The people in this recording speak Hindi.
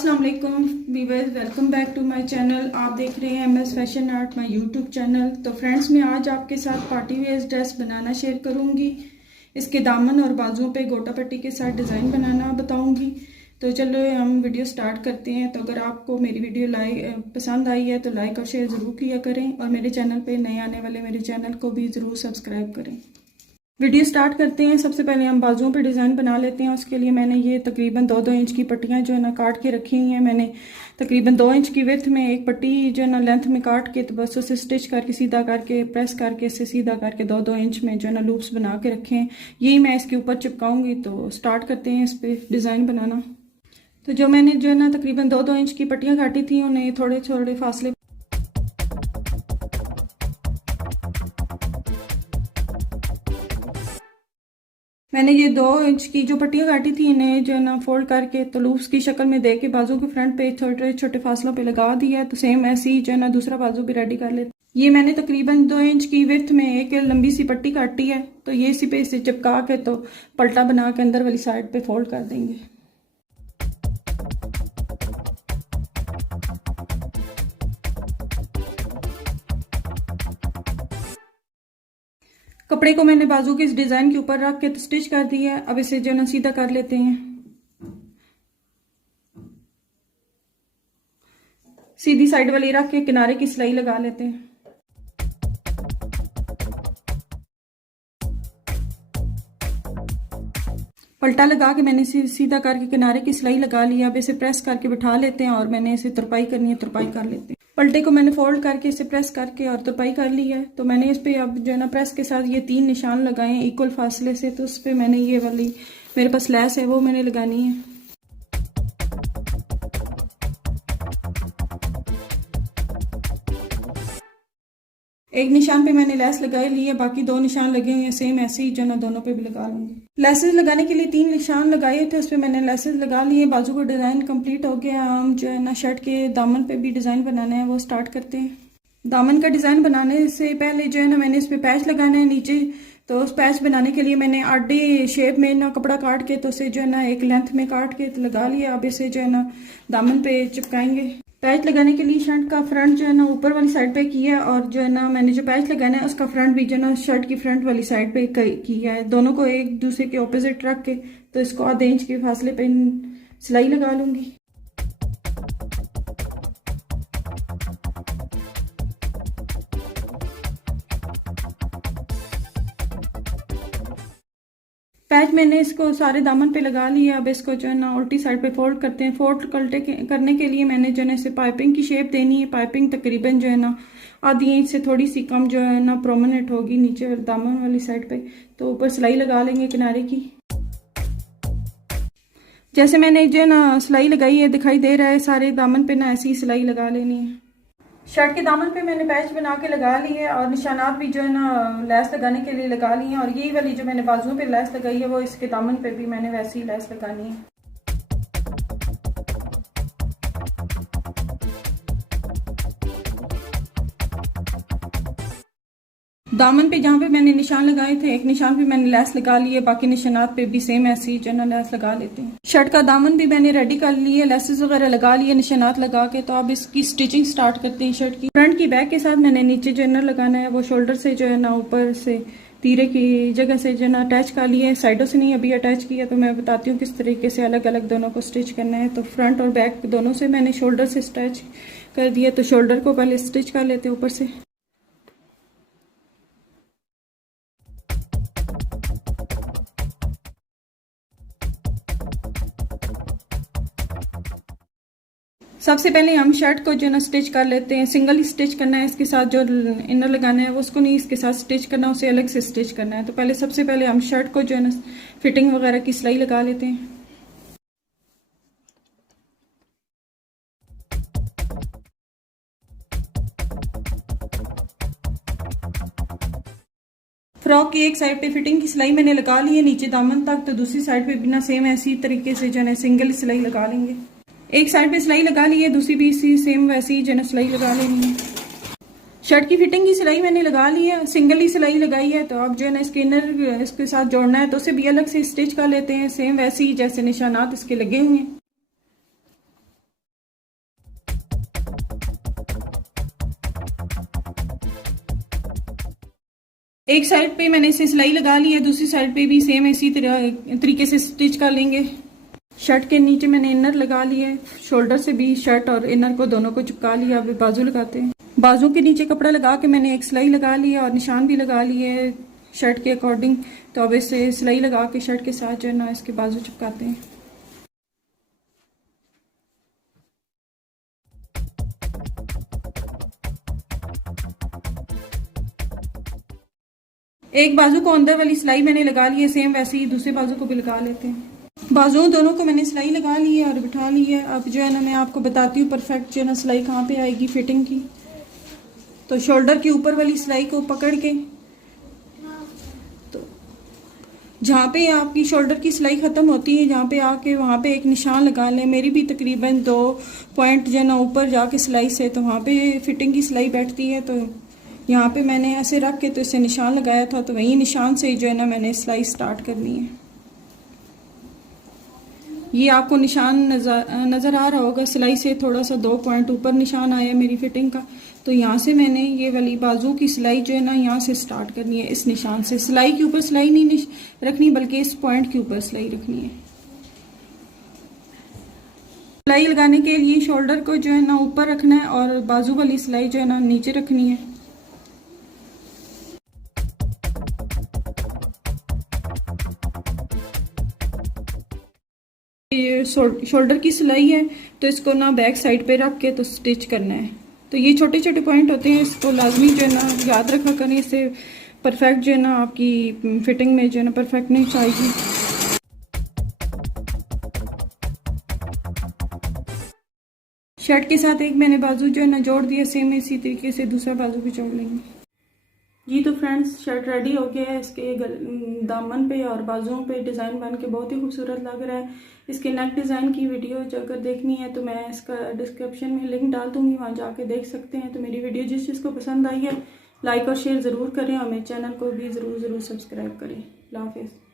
अस्सलाम वालेकुम viewers, welcome back to my channel. आप देख रहे हैं MS fashion art, my YouTube channel. तो फ्रेंड्स, मैं आज आपके साथ पार्टी वेयर ड्रेस बनाना शेयर करूंगी। इसके दामन और बाजुओं पे गोटा पट्टी के साथ डिज़ाइन बनाना बताऊंगी। तो चलो हम वीडियो स्टार्ट करते हैं। तो अगर आपको मेरी वीडियो पसंद आई है तो लाइक और शेयर ज़रूर किया करें, और मेरे चैनल पर नए आने वाले मेरे चैनल को भी ज़रूर सब्सक्राइब करें। वीडियो स्टार्ट करते हैं। सबसे पहले हम बाजुओं पे डिज़ाइन बना लेते हैं। उसके लिए मैंने ये तकरीबन 2-2 इंच की पट्टियाँ जो है ना काट के रखी हुई हैं। मैंने तकरीबन 2 इंच की विड्थ में एक पट्टी जो है ना लेंथ में काट के, तो बस उसे स्टिच करके सीधा करके प्रेस करके इससे सीधा करके 2-2 इंच में जो है ना लूप्स बना के रखे हैं। यही मैं इसके ऊपर चिपकाऊंगी। तो स्टार्ट करते हैं इस पर डिज़ाइन बनाना। तो जो मैंने जो है ना तकरीबन 2-2 इंच की पट्टियाँ काटी थी, उन्हें थोड़े थोड़े फासले मैंने ये 2 इंच की जो पट्टियाँ काटी थी, इन्हें जो है ना फोल्ड करके तो लूप्स की शक्ल में दे के बाजू के फ्रंट पे छोटे छोटे फासलों पे लगा दिया है। तो सेम ऐसे ही जो है ना दूसरा बाजू भी रेडी कर लेते। ये मैंने तकरीबन 2 इंच की विड्थ में एक लंबी सी पट्टी काटी है। तो ये इसी पे इसे चिपका के तो पलटा बना के अंदर वाली साइड पे फोल्ड कर देंगे। कपड़े को मैंने बाजू के इस डिजाइन के ऊपर रख के तो स्टिच कर दिया है। अब इसे जो ना सीधा कर लेते हैं। सीधी साइड वाली रख के किनारे की सिलाई लगा लेते हैं। पलटा लगा के मैंने इसे सीधा करके किनारे की सिलाई लगा लिया। अब इसे प्रेस करके बिठा लेते हैं, और मैंने इसे तुरपाई करनी है, तुरपाई कर लेते हैं। पलटे को मैंने फोल्ड करके इसे प्रेस करके और तुरपाई कर ली है। तो मैंने इस पे अब जो है ना प्रेस के साथ ये 3 निशान लगाए हैं इक्वल फासले से। तो उस पर मैंने ये वाली मेरे पास लैस है वो मैंने लगानी है। एक निशान पे मैंने लेस लगाई ली है, बाकी 2 निशान लगे हुए हैं सेम ऐसे ही जो ना दोनों पे भी लगा लूंगी। लेसेस लगाने के लिए 3 निशान लगाए थे, उस पर मैंने लेसेस लगा लिए। बाजू का डिज़ाइन कंप्लीट हो गया। हम जो है ना शर्ट के दामन पे भी डिज़ाइन बनाना है, वो स्टार्ट करते हैं। दामन का डिज़ाइन बनाने से पहले जो है ना मैंने इस पर पैच लगाना है नीचे। तो उस पैच बनाने के लिए मैंने आडी शेप में ना कपड़ा काट के तो उसे जो है ना एक लेंथ में काट के तो लगा लिया। अब इसे जो है ना दामन पे चिपकाएंगे। पैच लगाने के लिए शर्ट का फ्रंट जो है ना ऊपर वाली साइड पे किया है, और जो है ना मैंने जो पैच लगाना है उसका फ्रंट भी जो है ना शर्ट की फ्रंट वाली साइड पे किया है। दोनों को एक दूसरे के ऑपोजिट रख के तो इसको आधे इंच के फासले पे सिलाई लगा लूंगी। पैच मैंने इसको सारे दामन पे लगा लिया। अब इसको जो है ना उल्टी साइड पे फोल्ड करते हैं। फोल्ड करने के लिए मैंने जो है इसे पाइपिंग की शेप देनी है। पाइपिंग तकरीबन जो है ना आधी इंच से थोड़ी सी कम जो है ना प्रोमिनेंट होगी नीचे दामन वाली साइड पे। तो ऊपर सिलाई लगा लेंगे किनारे की। जैसे मैंने जो है ना सिलाई लगाई है दिखाई दे रहा है, सारे दामन पे ना ऐसी ही सिलाई लगा लेनी है। शर्ट के दामन पे मैंने पैच बना के लगा ली है, और निशानात भी जो है ना लैस लगाने के लिए लगा ली है। और यही वाली जो मैंने बाजुओं पे लैस लगाई है वो इसके दामन पे भी मैंने वैसी ही लैस लगानी है। दामन पे जहाँ पे मैंने निशान लगाए थे, एक निशान पे मैंने लैस लगा ली है, बाकी निशानात पे भी सेम ऐसी जो है लैस लगा लेते हैं। शर्ट का दामन भी मैंने रेडी कर ली है, लेसेस वगैरह लगा लिए निशानात लगा के। तो अब इसकी स्टिचिंग स्टार्ट करते हैं। शर्ट की फ्रंट की बैक के साथ मैंने नीचे जो है लगाना है वो शोल्डर से जो है ना ऊपर से तीरे की जगह से जो है ना अटैच कर लिए। साइडों से नहीं अभी अटैच किया, तो मैं बताती हूँ किस तरीके से अलग अलग दोनों को स्टिच करना है। तो फ्रंट और बैक दोनों से मैंने शोल्डर से अटैच कर दिया। तो शोल्डर को पहले स्टिच कर लेते हैं ऊपर से। सबसे पहले हम शर्ट को जो है ना स्टिच कर लेते हैं। सिंगल ही स्टिच करना है, इसके साथ जो इनर लगाना है वो उसको नहीं इसके साथ स्टिच करना, उसे अलग से स्टिच करना है। तो सबसे पहले हम शर्ट को जो है ना फिटिंग वगैरह की सिलाई लगा लेते हैं। फ्रॉक की एक साइड पे फिटिंग की सिलाई मैंने लगा ली है नीचे दामन तक। तो दूसरी साइड पे बिना सेम ऐसी तरीके से जो है सिंगल सिलाई लगा लेंगे। एक साइड पे सिलाई लगा ली है, दूसरी भी इसी सेम वैसी ही जो है सिलाई लगा लेनी है। शर्ट की फिटिंग की सिलाई मैंने लगा ली है, सिंगल ही सिलाई लगाई है। तो अब जो है ना इसके इनर इसके साथ जोड़ना है, तो उसे भी अलग से स्टिच कर लेते हैं सेम वैसे ही जैसे निशानात इसके लगे हुए हैं। एक साइड पे मैंने इसे सिलाई लगा ली है, दूसरी साइड पे भी सेम इसी तरीके से स्टिच कर लेंगे। शर्ट के नीचे मैंने इनर लगा लिया है, शोल्डर से भी शर्ट और इनर को दोनों को चिपका लिया। अभी बाजू लगाते हैं। बाजू के नीचे कपड़ा लगा के मैंने एक सिलाई लगा ली है और निशान भी लगा लिए है शर्ट के अकॉर्डिंग। तो अब इसे सिलाई लगा के शर्ट के साथ जो है ना इसके बाजू चिपकाते हैं। एक बाजू को अंदर वाली सिलाई मैंने लगा ली है, सेम वैसे ही दूसरे बाजू को भी लगा लेते हैं। बाजू दोनों को मैंने सिलाई लगा ली है और बिठा ली है। अब जो है ना मैं आपको बताती हूँ परफेक्ट जो है ना सिलाई कहाँ पे आएगी फिटिंग की। तो शोल्डर के ऊपर वाली सिलाई को पकड़ के, तो जहाँ पे आपकी शोल्डर की सिलाई ख़त्म होती है जहाँ पे आके वहाँ पे एक निशान लगा लें। मेरी भी तकरीबन 2 पॉइंट जो है ना ऊपर जाके सिलाई से, तो वहाँ पे फिटिंग की सिलाई बैठती है। तो यहाँ पे मैंने ऐसे रख के तो इसे निशान लगाया था, तो वही निशान से जो है ना मैंने सिलाई स्टार्ट करनी है। ये आपको निशान नज़र आ रहा होगा, सिलाई से थोड़ा सा 2 पॉइंट ऊपर निशान आया मेरी फिटिंग का। तो यहाँ से मैंने ये वाली बाजू की सिलाई जो है ना यहाँ से स्टार्ट करनी है, इस निशान से। सिलाई के ऊपर सिलाई नहीं रखनी, बल्कि इस पॉइंट के ऊपर सिलाई रखनी है। सिलाई लगाने के लिए शोल्डर को जो है ना ऊपर रखना है और बाजू वाली सिलाई जो है ना नीचे रखनी है। ये शोल्डर की सिलाई है, तो इसको ना बैक साइड पे रख के तो स्टिच करना है। तो ये छोटे छोटे पॉइंट होते हैं, इसको लाजमी जो है ना याद रखा करें। इससे परफेक्ट जो है ना आपकी फिटिंग में जो है ना परफेक्टनेस आएगी। शर्ट के साथ एक मैंने बाजू जो है ना जोड़ दिया, सेम इसी तरीके से दूसरा बाजू भी जोड़ लेंगे। जी तो फ्रेंड्स, शर्ट रेडी हो गया है। इसके दामन पे और बाजुओं पे डिज़ाइन बन के बहुत ही खूबसूरत लग रहा है। इसके नेक डिज़ाइन की वीडियो जो अगर देखनी है तो मैं इसका डिस्क्रिप्शन में लिंक डाल दूंगी, वहाँ जाके देख सकते हैं। तो मेरी वीडियो जिस चीज़ को पसंद आई है लाइक और शेयर ज़रूर करें और मेरे चैनल को भी ज़रूर सब्सक्राइब करें। अल्लाह हाफिज़।